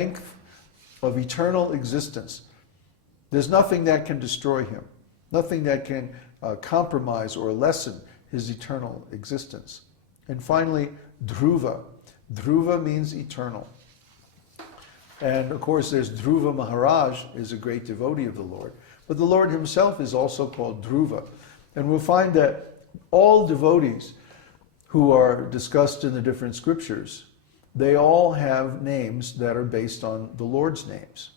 strength of eternal existence. There's nothing that can destroy him, nothing that can compromise or lessen his eternal existence. And finally, Dhruva. Dhruva means eternal. And of course, there's Dhruva Maharaj, is a great devotee of the Lord. But the Lord himself is also called Dhruva. And we'll find that all devotees who are discussed in the different scriptures, they all have names that are based on the Lord's names.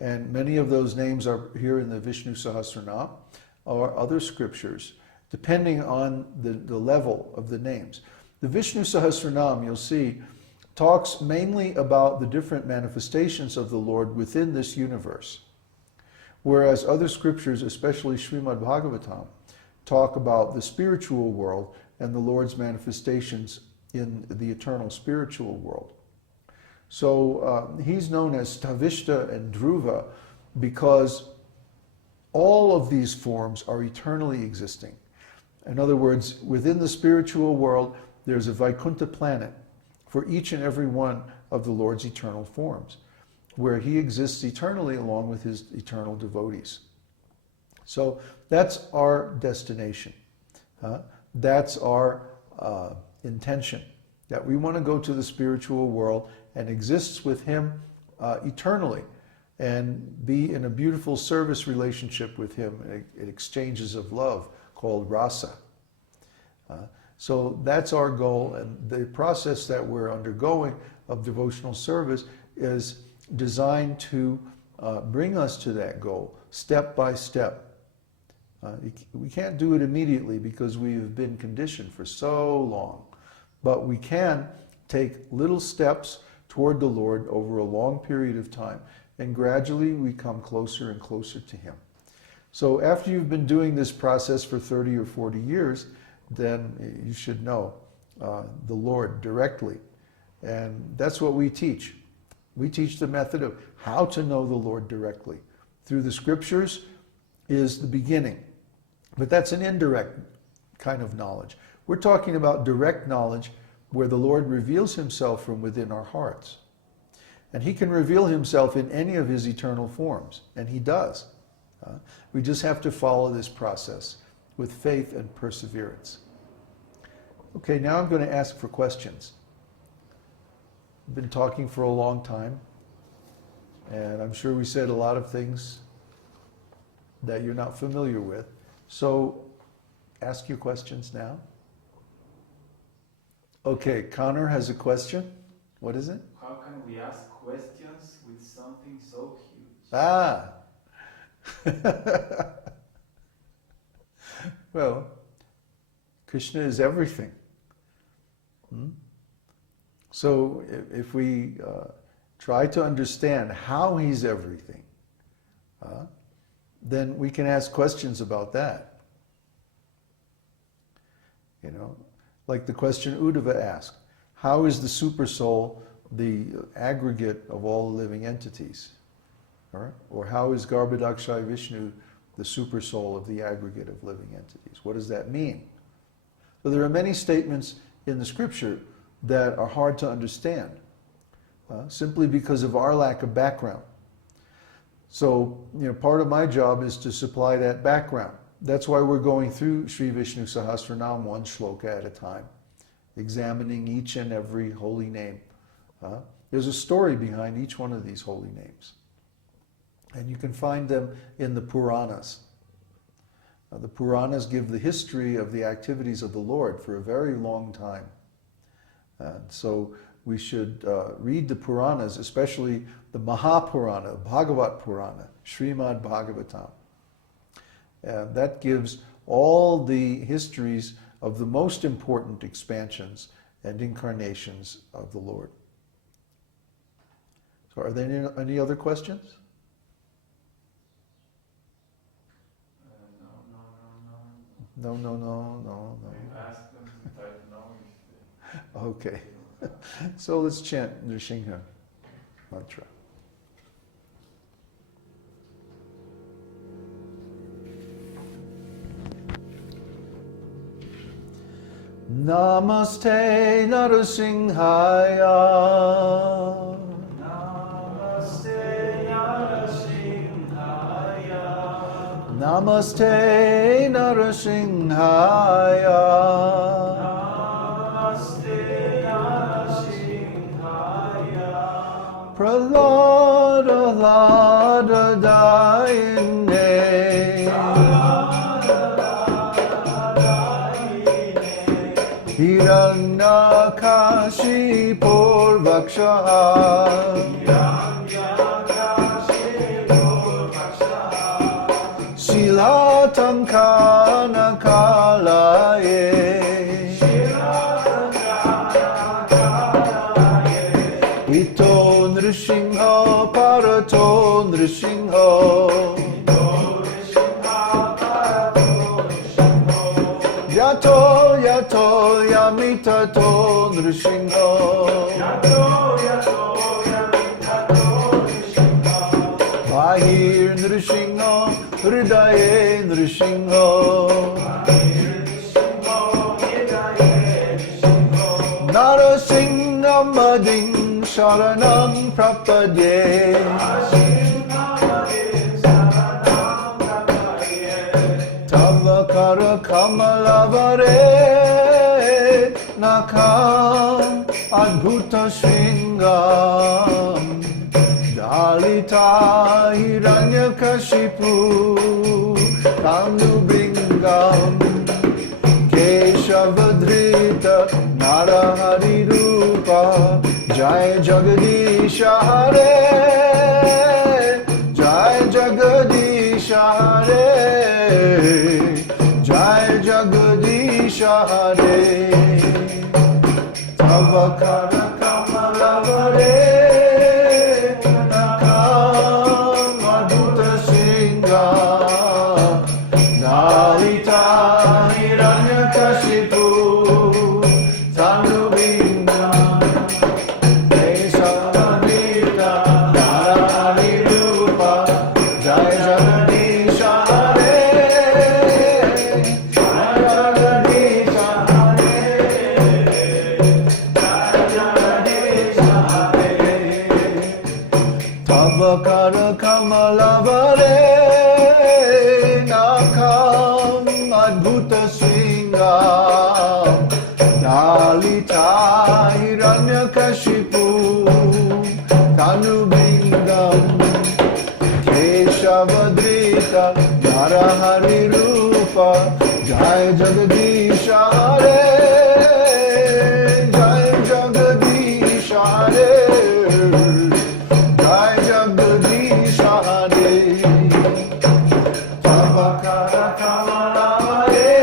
And many of those names are here in the Vishnu Sahasranam or other scriptures, depending on the level of the names. The Vishnu Sahasranam, you'll see, talks mainly about the different manifestations of the Lord within this universe. Whereas other scriptures, especially Srimad Bhagavatam, talk about the spiritual world and the Lord's manifestations in the eternal spiritual world. So he's known as Tavishta and Dhruva because all of these forms are eternally existing. In other words, within the spiritual world, there's a Vaikuntha planet for each and every one of the Lord's eternal forms, where he exists eternally along with his eternal devotees. So that's our destination. That's our intention, that we want to go to the spiritual world and exist with him eternally and be in a beautiful service relationship with him in exchanges of love called rasa. So that's our goal, and the process that we're undergoing of devotional service is designed to bring us to that goal step by step. We can't do it immediately because we have been conditioned for so long, but we can take little steps toward the Lord over a long period of time, and gradually we come closer and closer to him. So after you've been doing this process for 30 or 40 years, then you should know the Lord directly. And that's what we teach. We teach the method of how to know the Lord directly. Through the scriptures is the beginning. But that's an indirect kind of knowledge. We're talking about direct knowledge where the Lord reveals himself from within our hearts. And he can reveal himself in any of his eternal forms, and he does. We just have to follow this process with faith and perseverance. Okay, now I'm going to ask for questions. I've been talking for a long time, and I'm sure we said a lot of things that you're not familiar with. So ask your questions now. Okay, Connor has a question. What is it? How can we ask questions with something so huge? Ah! Well, Krishna is everything. So if we try to understand how he's everything, then we can ask questions about that. You know, like the question Uddhava asked, how is the supersoul the aggregate of all living entities? Or how is Garbhodakshaya Vishnu the supersoul of the aggregate of living entities? What does that mean? So there are many statements in the scripture that are hard to understand, simply because of our lack of background. So, part of my job is to supply that background. That's why we're going through Sri Vishnu Sahasranam one shloka at a time, examining each and every holy name. There's a story behind each one of these holy names. And you can find them in the Puranas. The Puranas give the history of the activities of the Lord for a very long time. So we should read the Puranas, especially the Mahapurana, Bhagavat Purana, Srimad Bhagavatam. That gives all the histories of the most important expansions and incarnations of the Lord. So are there any other questions? No. Ask them to type no. Okay. So let's chant Nrsimha mantra. Namaste Narasimhaya. Namaste Namaste Narasimhaya. Namaste Narasimhaya. Pralada Lada Dayane. Hiranyakashipo Vakshaha. Shilatam Kana Kalaye. Ito Nrsimha Parato Nrsimha. Yato Yato Yamitato Nrsimha. Bahir Nrsimha Hridaye Nrsimha. Narasimham Mading Sharanam Prapadye. Tavakara Kamalavare Nakam Adbhuta Shringam. Dalita Hiranyakashipu Tanubringam. Keshavadrita Narahari Rupa. Jai Jagadisha Hare. Jai Jagadisha Hare. Jai Jagadisha Hare. Tavakara Kamalavare Nakam Adbhuta Shringam. Dalita Hiranyakashipu Tanubindam. Keshavadrita Narahari Rupa. Jai Jagadisha Hare. Jai Jagadisha Hare. Tavakara Kamalavare Nakam Adbhuta Shringam. Dalita Hiranyakashipu Tanubindam. Keshavadrita Narahari Rupa. Jai Jagadisha Hare. Jai Jagadisha Hare. Jai Jagadisha Hare. Tavakara Kamalavare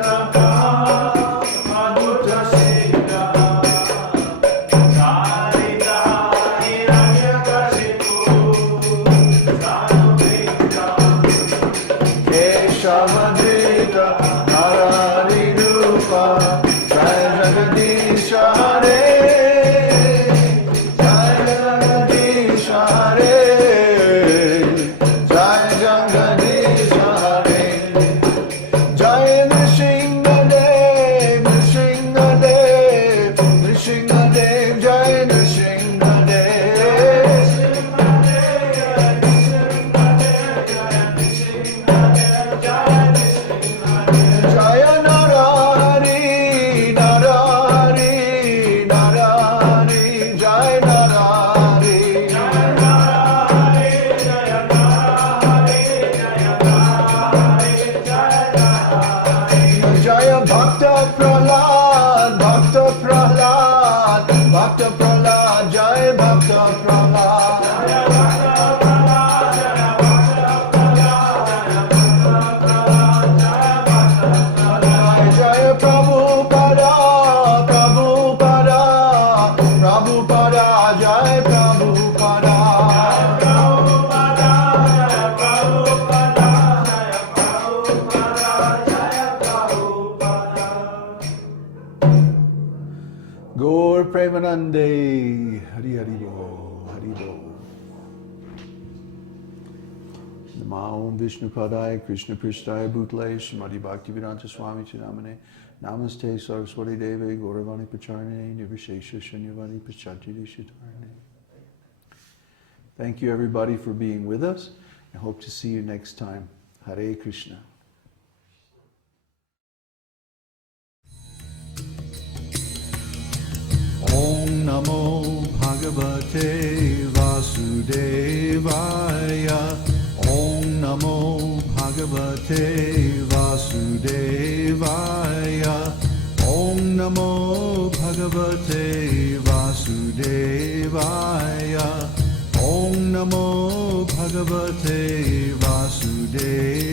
Nakam Adbhuta Shringam. Dalita Hiranyakashipu Tanubindam. Keshavadrita Narahari Rupa. Jai Jagadisha Hare. Jai Jagadisha Hare. Jai Jagadisha Hare. Jai Nrsimhadev, Nrsimhadev, Nrsimhadev, Jai Nrsimhadev. Jaya Narahari, Narahari, Narahari, Jai Narahari. Jaya Bhakta Prahlad, Bhakta Prahlad, Bhakta Prahlad, Jai Bhakta Prahlad. Jaya Prabhupada, Prabhupada, Prabhupada, Jai Prabhupada. Gaur Premanande, Hari Hari Bo, Hari Bo. Namo Om Vishnu Padaya Krishna Prishtaya Bhutle Shrimati Bhaktivedanta Swami Chidamane Namaste Saraswati Deve Gauravani Pacharne Nirvishesha Shunyavani Pachati Dishitarne. Thank you everybody for being with us. I hope to see you next time. Hare Krishna. Om Namo Bhagavate Vasudevaya. Om Namo Bhagavate Vasudevaya. Om Namo Bhagavate Vasudevaya. Om Namo Bhagavate Vasudevaya.